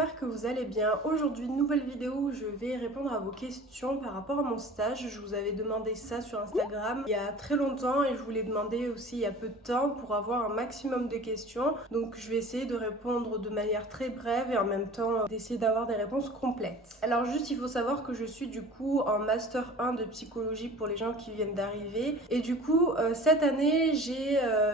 j'espère que vous allez bien. Aujourd'hui, nouvelle vidéo où je vais répondre à vos questions par rapport à mon stage. Je vous avais demandé ça sur Instagram il y a très longtemps et je vous l'ai demandé aussi il y a peu de temps pour avoir un maximum de questions. Donc je vais essayer de répondre de manière très brève et en même temps d'essayer d'avoir des réponses complètes. Alors juste, il faut savoir que je suis du coup en Master 1 de psychologie pour les gens qui viennent d'arriver. Et du coup, cette année,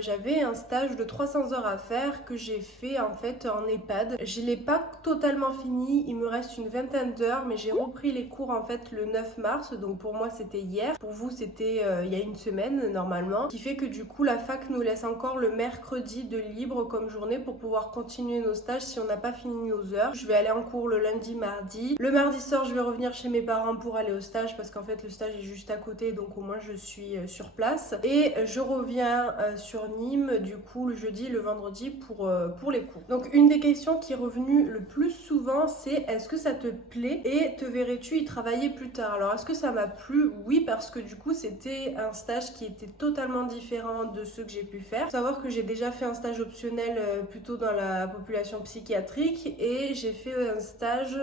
j'avais un stage de 300 heures à faire que j'ai fait en fait en EHPAD. Je l'ai pas totalement fini, il me reste une vingtaine d'heures, mais j'ai repris les cours en fait le 9 mars, donc pour moi c'était hier, pour vous c'était il y a une semaine normalement, qui fait que du coup la fac nous laisse encore le mercredi de libre comme journée pour pouvoir continuer nos stages si on n'a pas fini nos heures. Je vais aller en cours le lundi, mardi. Le mardi soir, je vais revenir chez mes parents pour aller au stage parce qu'en fait le stage est juste à côté, donc au moins je suis sur place. Et je reviens sur Nîmes du coup le jeudi, le vendredi pour les cours. Donc une des questions qui est revenue le plus souvent, c'est est-ce que ça te plaît et te verrais-tu y travailler plus tard? Alors est-ce que ça m'a plu? Oui, parce que du coup c'était un stage qui était totalement différent de ceux que j'ai pu faire. Faut savoir que j'ai déjà fait un stage optionnel plutôt dans la population psychiatrique et j'ai fait un stage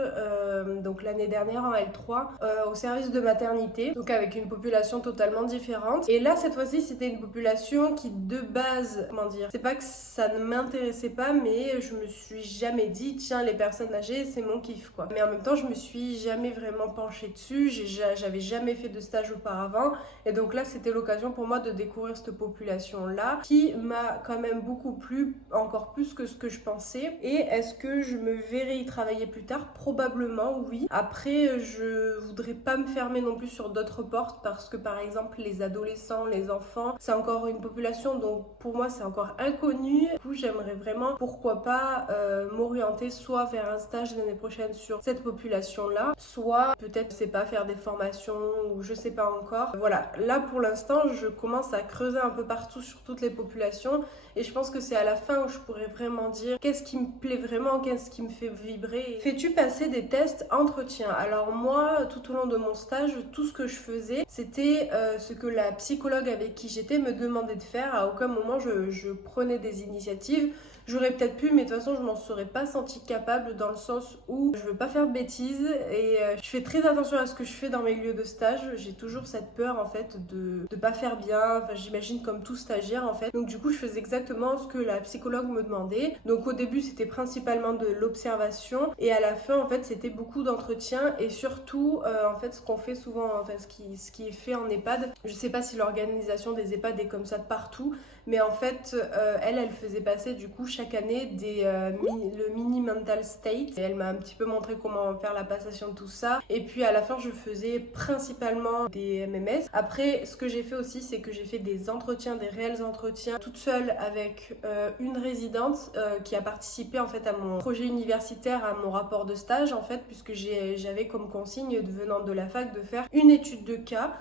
donc l'année dernière en L3 au service de maternité, donc avec une population totalement différente. Et là cette fois-ci c'était une population qui de base, comment dire, c'est pas que ça ne m'intéressait pas, mais je me suis jamais dit tiens les personnes âgées c'est mon kiff quoi. Mais en même temps je me suis jamais vraiment penchée dessus, j'avais jamais fait de stage auparavant et donc là c'était l'occasion pour moi de découvrir cette population là qui m'a quand même beaucoup plu, encore plus que ce que je pensais. Et est-ce que je me verrais y travailler plus tard? Probablement oui. Après je voudrais pas me fermer non plus sur d'autres portes parce que par exemple les adolescents, les enfants, c'est encore une population donc pour moi c'est encore inconnu. Du coup j'aimerais vraiment pourquoi pas m'orienter soit vers un stage l'année prochaine sur cette population là, soit peut-être je sais pas faire des formations ou je sais pas encore. Voilà, là pour l'instant je commence à creuser un peu partout sur toutes les populations et je pense que c'est à la fin où je pourrais vraiment dire qu'est-ce qui me plaît vraiment, qu'est-ce qui me fait vibrer. Fais-tu passer des tests entretien? Alors moi tout au long de mon stage tout ce que je faisais c'était ce que la psychologue avec qui j'étais me demandait de faire. À aucun moment je prenais des initiatives. J'aurais peut-être pu, mais de toute façon, je m'en serais pas sentie capable dans le sens où je veux pas faire de bêtises et je fais très attention à ce que je fais dans mes lieux de stage. J'ai toujours cette peur en fait de pas faire bien. Enfin, j'imagine comme tout stagiaire en fait. Donc du coup, je faisais exactement ce que la psychologue me demandait. Donc au début, c'était principalement de l'observation et à la fin, en fait, c'était beaucoup d'entretien et surtout, en fait, ce qu'on fait souvent, enfin, ce qui est fait en EHPAD. Je sais pas si l'organisation des EHPAD est comme ça de partout. Mais en fait, elle faisait passer du coup chaque année le mini mental state. Et elle m'a un petit peu montré comment faire la passation de tout ça. Et puis à la fin, je faisais principalement des MMS. Après, ce que j'ai fait aussi, c'est que j'ai fait des entretiens, des réels entretiens, toute seule avec une résidente qui a participé en fait à mon projet universitaire, à mon rapport de stage en fait, puisque j'avais comme consigne venant de la fac de faire une étude de cas.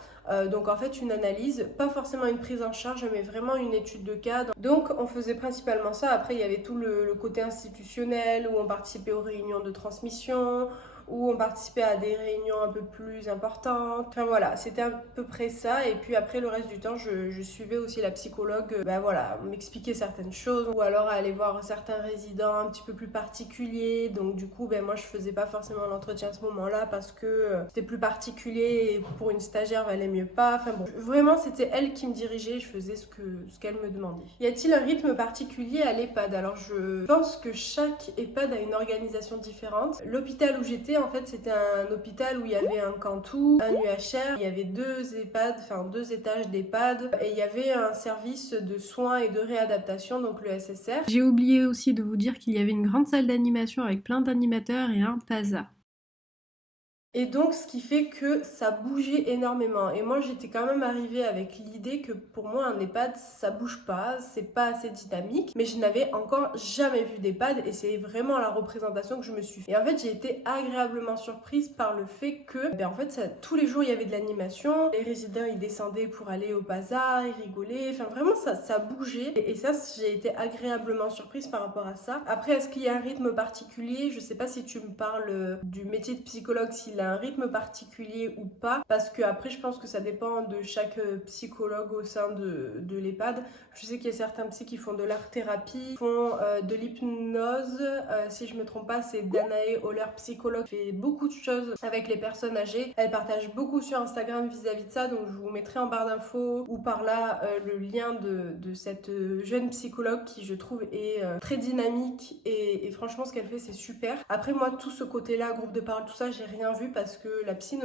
Donc en fait une analyse, pas forcément une prise en charge mais vraiment une étude de cas. Donc on faisait principalement ça. Après il y avait tout le côté institutionnel où on participait aux réunions de transmission, où on participait à des réunions un peu plus importantes. Enfin voilà, c'était à peu près ça. Et puis après le reste du temps, je suivais aussi la psychologue, voilà, m'expliquer certaines choses ou alors aller voir certains résidents un petit peu plus particuliers. Donc du coup, moi je faisais pas forcément l'entretien à ce moment-là parce que c'était plus particulier et pour une stagiaire valait mieux pas. Enfin bon, vraiment c'était elle qui me dirigeait, je faisais ce qu'elle me demandait. Y a-t-il un rythme particulier à l'EHPAD? Alors je pense que chaque EHPAD a une organisation différente. L'hôpital où j'étais en fait c'était un hôpital où il y avait un Cantou, un UHR, il y avait deux EHPAD, enfin deux étages d'EHPAD et il y avait un service de soins et de réadaptation, donc le SSR. J'ai oublié aussi de vous dire qu'il y avait une grande salle d'animation avec plein d'animateurs et un PASA. Et donc, ce qui fait que ça bougeait énormément. Et moi, j'étais quand même arrivée avec l'idée que pour moi, un EHPAD, ça bouge pas, c'est pas assez dynamique. Mais je n'avais encore jamais vu d'EHPAD et c'est vraiment la représentation que je me suis fait. Et en fait, j'ai été agréablement surprise par le fait que, en fait, tous les jours, il y avait de l'animation. Les résidents, ils descendaient pour aller au bazar, ils rigolaient. Enfin, vraiment, ça bougeait. Et ça, j'ai été agréablement surprise par rapport à ça. Après, est-ce qu'il y a un rythme particulier? Je sais pas si tu me parles du métier de psychologue, s'il a a un rythme particulier ou pas, parce que après je pense que ça dépend de chaque psychologue au sein de l'EHPAD. Je sais qu'il y a certains psys qui font de l'art-thérapie, font de l'hypnose, si je me trompe pas c'est Danae Holler, psychologue, fait beaucoup de choses avec les personnes âgées. Elle partage beaucoup sur Instagram vis-à-vis de ça, donc je vous mettrai en barre d'infos ou par là le lien de cette jeune psychologue qui je trouve est très dynamique et franchement ce qu'elle fait c'est super. Après moi tout ce côté-là, groupe de parole, tout ça j'ai rien vu parce que la psy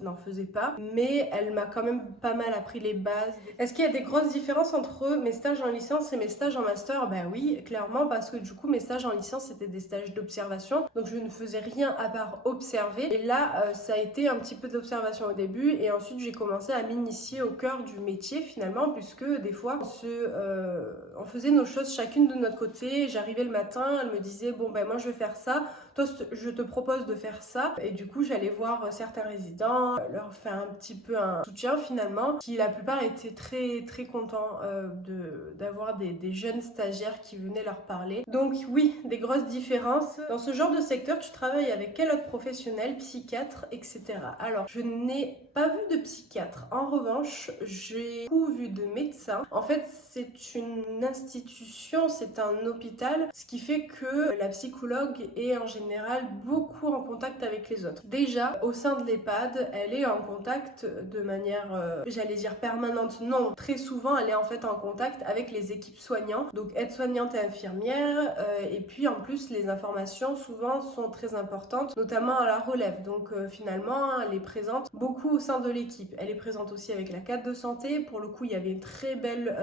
n'en faisait pas, mais elle m'a quand même pas mal appris les bases. Est-ce qu'il y a des grosses différences entre mes stages en licence et mes stages en master? Ben oui, clairement, parce que du coup mes stages en licence c'était des stages d'observation, donc je ne faisais rien à part observer, et là ça a été un petit peu d'observation au début et ensuite j'ai commencé à m'initier au cœur du métier finalement, puisque des fois on faisait nos choses chacune de notre côté. J'arrivais le matin, elle me disait bon ben moi je vais faire ça, toi je te propose de faire ça, et du coup j'allais voir certains résidents, leur faire un petit peu un soutien finalement, qui la plupart étaient très très contents d'avoir des jeunes stagiaires qui venaient leur parler. Donc oui, des grosses différences. Dans ce genre de secteur, tu travailles avec quel autre professionnel, psychiatre, etc. Alors je n'ai pas vu de psychiatre, en revanche j'ai beaucoup vu de médecins. En fait c'est une institution, c'est un hôpital, ce qui fait que la psychologue est en général beaucoup en contact avec les autres. Déjà, au sein de l'EHPAD, elle est en contact de manière, j'allais dire permanente, non, très souvent elle est en fait en contact avec les équipes soignantes, donc aides-soignantes et infirmières, et puis en plus les informations souvent sont très importantes, notamment à la relève, donc finalement elle est présente beaucoup au sein de l'équipe. Elle est présente aussi avec la cadre de santé, pour le coup il y avait une très belle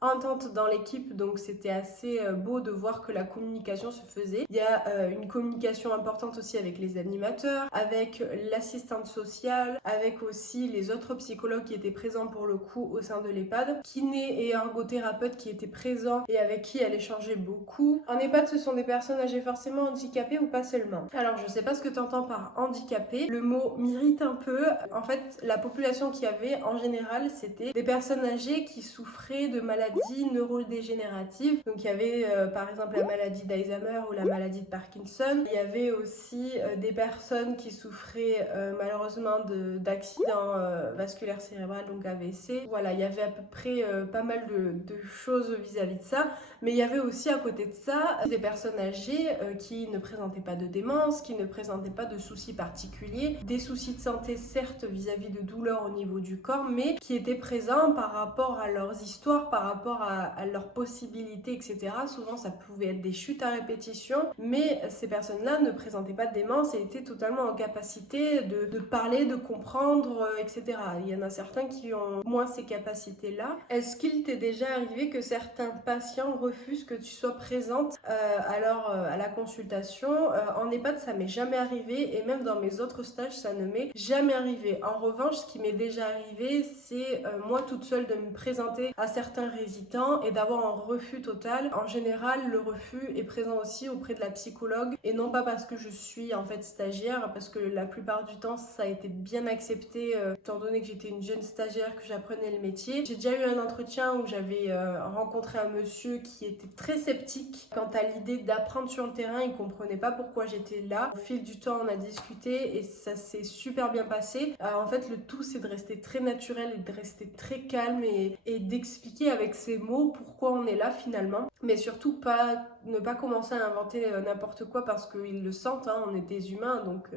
entente dans l'équipe, donc c'était assez beau de voir que la communication se faisait. Il y a une communication importante aussi avec les animateurs, avec l'assistante sociale, avec aussi les autres psychologues qui étaient présents pour le coup au sein de l'EHPAD, kiné et ergothérapeute qui étaient présents et avec qui elle échangeait beaucoup. En EHPAD, ce sont des personnes âgées forcément handicapées ou pas seulement? Alors je sais pas ce que tu entends par handicapé, le mot m'irrite un peu. En fait la population qu'il y avait en général c'était des personnes âgées qui souffraient de maladies neurodégénératives, donc il y avait par exemple la maladie d'Alzheimer ou la maladie de Parkinson. Il y avait aussi des personnes qui souffraient malheureusement d'accidents vasculaires cérébrales, donc AVC. Voilà, il y avait à peu près pas mal de choses vis-à-vis de ça, mais il y avait aussi à côté de ça des personnes âgées qui ne présentaient pas de démence, qui ne présentaient pas de soucis particuliers, des soucis de santé certes vis-à-vis de douleurs au niveau du corps, mais qui étaient présents par rapport à leurs histoires, par rapport à leurs possibilités, etc. Souvent ça pouvait être des chutes à répétition, mais ces personnes-là ne présentaient pas de démence et étaient totalement en capacité de parler, de comprendre, etc. Il y en a certains qui ont moins ces capacités-là. Est-ce qu'il t'est déjà arrivé que certains patients refusent que tu sois présente à la consultation? En EHPAD, ça m'est jamais arrivé, et même dans mes autres stages, ça ne m'est jamais arrivé. En revanche, ce qui m'est déjà arrivé, c'est moi toute seule de me présenter à certains résidents et d'avoir un refus total. En général, le refus est présent aussi auprès de la psychologue, et non pas parce que je suis en fait stagiaire, parce que la plupart du temps ça a été bien accepté étant donné que j'étais une jeune stagiaire, que j'apprenais le métier. J'ai déjà eu un entretien où j'avais rencontré un monsieur qui était très sceptique quant à l'idée d'apprendre sur le terrain. Il comprenait pas pourquoi j'étais là. Au fil du temps on a discuté et ça s'est super bien passé. En fait le tout c'est de rester très naturel et de rester très calme et d'expliquer avec ses mots pourquoi on est là finalement, mais surtout ne pas commencer à inventer n'importe quoi parce qu'ils le sentent, hein, on est des humains donc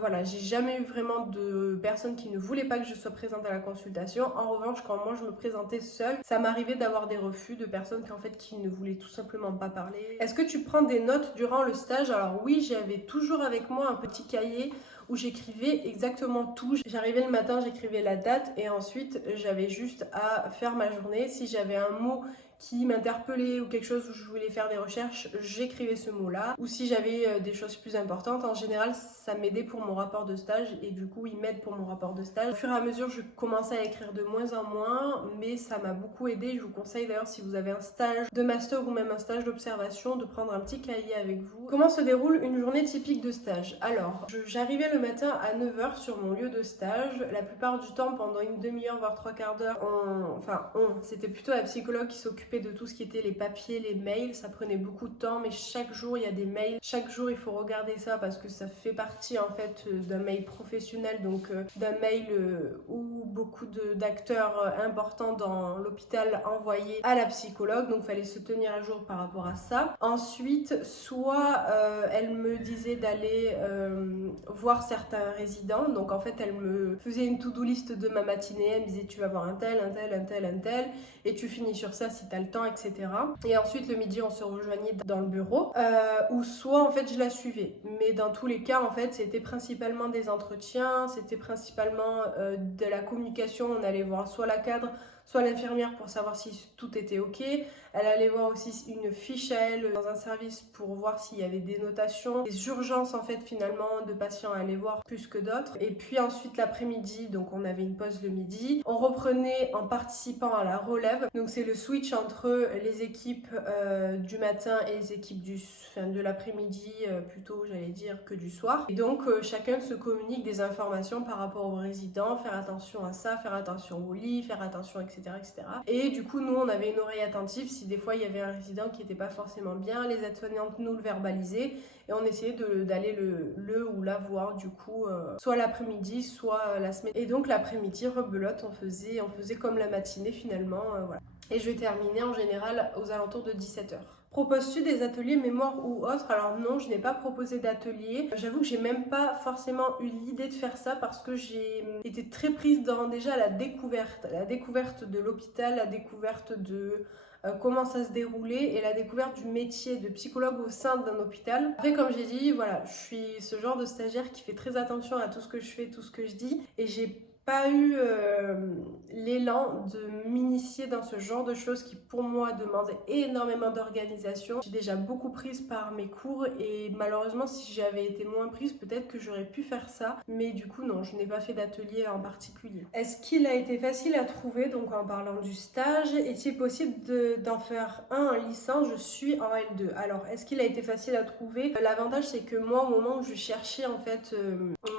voilà, j'ai jamais eu vraiment de personnes qui ne voulaient pas que je sois présente à la consultation. En revanche, quand moi je me présentais seule, ça m'arrivait d'avoir des refus de personnes qui ne voulaient tout simplement pas parler. Est-ce que tu prends des notes durant le stage? Alors oui, j'avais toujours avec moi un petit cahier où j'écrivais exactement tout. J'arrivais le matin, j'écrivais la date et ensuite j'avais juste à faire ma journée. Si j'avais un mot qui m'interpellait ou quelque chose où je voulais faire des recherches, j'écrivais ce mot-là. Ou si j'avais des choses plus importantes, en général ça m'aidait pour mon rapport de stage et du coup il m'aide pour mon rapport de stage. Au fur et à mesure je commençais à écrire de moins en moins, mais ça m'a beaucoup aidé. Je vous conseille d'ailleurs, si vous avez un stage de master ou même un stage d'observation, de prendre un petit cahier avec vous. Comment se déroule une journée typique de stage? Alors, j'arrivais le matin à 9h sur mon lieu de stage. La plupart du temps, pendant une demi-heure voire trois quarts d'heure, c'était plutôt la psychologue qui s'occupait s'occuper de tout ce qui était les papiers, les mails. Ça prenait beaucoup de temps, mais chaque jour il y a des mails. Chaque jour il faut regarder ça parce que ça fait partie en fait d'un mail professionnel, donc d'un mail où beaucoup d'acteurs importants dans l'hôpital envoyaient à la psychologue. Donc il fallait se tenir à jour par rapport à ça. Ensuite, soit elle me disait d'aller voir certains résidents. Donc en fait, elle me faisait une to-do list de ma matinée. Elle me disait tu vas voir un tel, un tel, un tel, un tel, et tu finis sur ça si tu as le temps, etc. Et ensuite, le midi, on se rejoignait dans le bureau. Ou soit en fait, je la suivais. Mais dans tous les cas, en fait, c'était principalement des entretiens, c'était principalement de la communication. On allait voir soit la cadre, soit l'infirmière pour savoir si tout était ok. Elle allait voir aussi une fiche à elle dans un service pour voir s'il y avait des notations, des urgences en fait finalement de patients à aller voir plus que d'autres. Et puis ensuite l'après-midi, donc on avait une pause le midi, on reprenait en participant à la relève. Donc c'est le switch entre les équipes du matin et les équipes de l'après-midi, plutôt j'allais dire que du soir. Et donc chacun se communique des informations par rapport aux résidents, faire attention à ça, faire attention au lit, faire attention etc. etc. Et du coup nous on avait une oreille attentive si des fois il y avait un résident qui n'était pas forcément bien, les aides-soignantes nous le verbalisaient et on essayait d'aller le ou la voir du coup soit l'après-midi soit la semaine. Et donc l'après-midi rebelote on faisait comme la matinée finalement, voilà. Et je terminais en général aux alentours de 17h. Proposes-tu des ateliers mémoire ou autres? Alors non, je n'ai pas proposé d'atelier. J'avoue que j'ai même pas forcément eu l'idée de faire ça parce que j'ai été très prise dans déjà la découverte de l'hôpital, la découverte de comment ça se déroulait et la découverte du métier de psychologue au sein d'un hôpital. Après, comme j'ai dit, voilà, je suis ce genre de stagiaire qui fait très attention à tout ce que je fais, tout ce que je dis, et j'ai pas eu l'élan de m'initier dans ce genre de choses qui pour moi demandent énormément d'organisation. Je suis déjà beaucoup prise par mes cours et malheureusement si j'avais été moins prise peut-être que j'aurais pu faire ça, mais du coup non, je n'ai pas fait d'atelier en particulier. Est-ce qu'il a été facile à trouver? Donc en parlant du stage, est-il possible d'en faire un en licence? Je suis en L2. Alors est-ce qu'il a été facile à trouver? L'avantage c'est que moi au moment où je cherchais en fait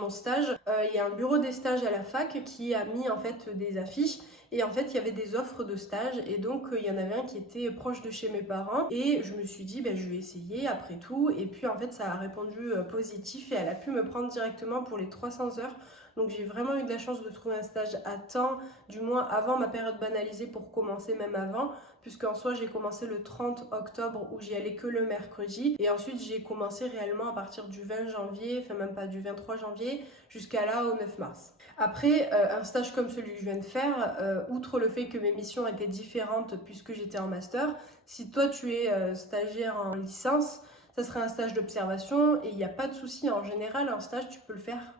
mon stage, il y a un bureau des stages à la fac qui a mis en fait des affiches et en fait il y avait des offres de stage et donc il y en avait un qui était proche de chez mes parents et je me suis dit je vais essayer après tout, et puis en fait ça a répondu positif et elle a pu me prendre directement pour les 300 heures. Donc j'ai vraiment eu de la chance de trouver un stage à temps, du moins avant ma période banalisée pour commencer, même avant, puisqu'en soi j'ai commencé le 30 octobre où j'y allais que le mercredi et ensuite j'ai commencé réellement à partir du 20 janvier, enfin même pas du 23 janvier jusqu'à là au 9 mars. Après un stage comme celui que je viens de faire, outre le fait que mes missions étaient différentes puisque j'étais en master, si toi tu es stagiaire en licence, ça serait un stage d'observation et il n'y a pas de souci. En général un stage tu peux le faire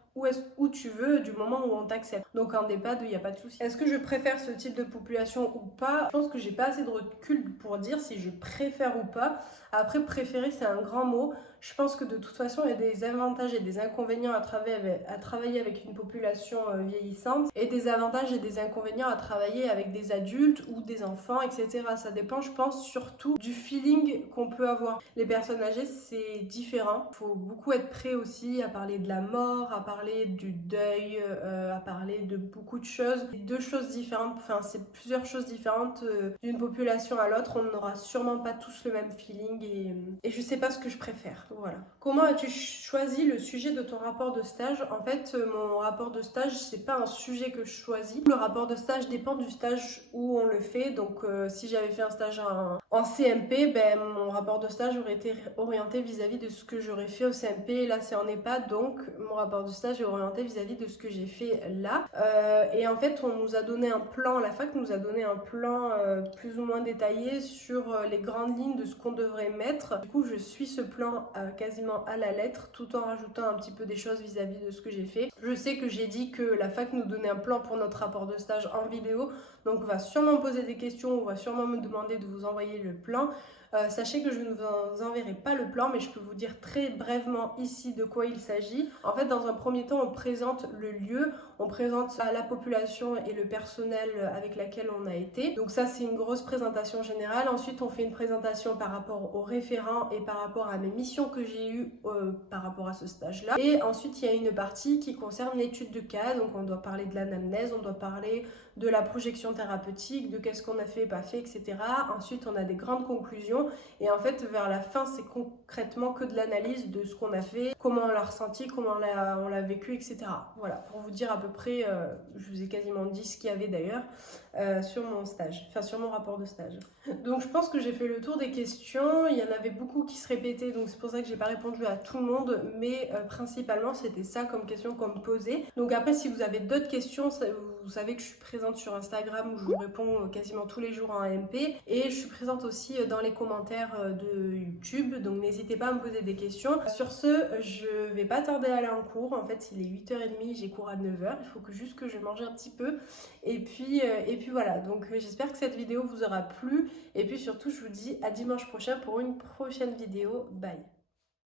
où tu veux du moment où on t'accepte. Donc en EHPAD, il n'y a pas de souci. Est-ce que je préfère ce type de population ou pas? Je pense que j'ai pas assez de recul pour dire si je préfère ou pas. Après, préférer, c'est un grand mot. Je pense que de toute façon, il y a des avantages et des inconvénients à travailler avec une population vieillissante et des avantages et des inconvénients à travailler avec des adultes ou des enfants, etc. Ça dépend, je pense, surtout du feeling qu'on peut avoir. Les personnes âgées, c'est différent. Il faut beaucoup être prêt aussi à parler de la mort, à parler du deuil, à parler de beaucoup de choses. Deux choses différentes, enfin, c'est plusieurs choses différentes d'une population à l'autre. On n'aura sûrement pas tous le même feeling et je sais pas ce que je préfère. Voilà. Comment as-tu choisi le sujet de ton rapport de stage? En fait, mon rapport de stage, c'est pas un sujet que je choisis. Le rapport de stage dépend du stage où on le fait. Donc, si j'avais fait un stage en CMP, mon rapport de stage aurait été orienté vis-à-vis de ce que j'aurais fait au CMP. Là, c'est en EHPAD, donc mon rapport de stage est orienté vis-à-vis de ce que j'ai fait là. Et en fait, on nous a donné un plan, la fac nous a donné un plan plus ou moins détaillé sur les grandes lignes de ce qu'on devrait mettre. Du coup, je suis ce plan quasiment à la lettre, tout en rajoutant un petit peu des choses vis-à-vis de ce que j'ai fait. Je sais que j'ai dit que la fac nous donnait un plan pour notre rapport de stage en vidéo, donc on va sûrement me poser des questions, on va sûrement me demander de vous envoyer le plan. Sachez que je ne vous enverrai pas le plan, mais je peux vous dire très brièvement ici de quoi il s'agit. En fait, dans un premier temps, on présente le lieu, on présente la population et le personnel avec laquelle on a été. Donc ça, c'est une grosse présentation générale. Ensuite, on fait une présentation par rapport aux référents et par rapport à mes missions que j'ai eues par rapport à ce stage-là. Et ensuite, il y a une partie qui concerne l'étude de cas. Donc on doit parler de l'anamnèse, on doit parler de la projection thérapeutique, de qu'est-ce qu'on a fait, pas fait, etc. Ensuite, on a des grandes conclusions et en fait, vers la fin, c'est concrètement que de l'analyse de ce qu'on a fait, comment on l'a ressenti, comment on l'a vécu, etc. Voilà, pour vous dire à peu près, je vous ai quasiment dit ce qu'il y avait d'ailleurs sur mon stage, enfin sur mon rapport de stage. Donc je pense que j'ai fait le tour des questions, il y en avait beaucoup qui se répétaient, donc c'est pour ça que j'ai pas répondu à tout le monde, mais principalement c'était ça comme question qu'on me posait. Donc après, si vous avez d'autres questions, vous savez que je suis présente sur Instagram où je vous réponds quasiment tous les jours en MP et je suis présente aussi dans les commentaires de YouTube, donc n'hésitez pas à me poser des questions. Sur ce, je vais pas tarder à aller en cours, en fait il est 8h30, j'ai cours à 9h, il faut juste que je mange un petit peu et puis voilà, donc j'espère que cette vidéo vous aura plu et puis surtout je vous dis à dimanche prochain pour une prochaine vidéo, bye.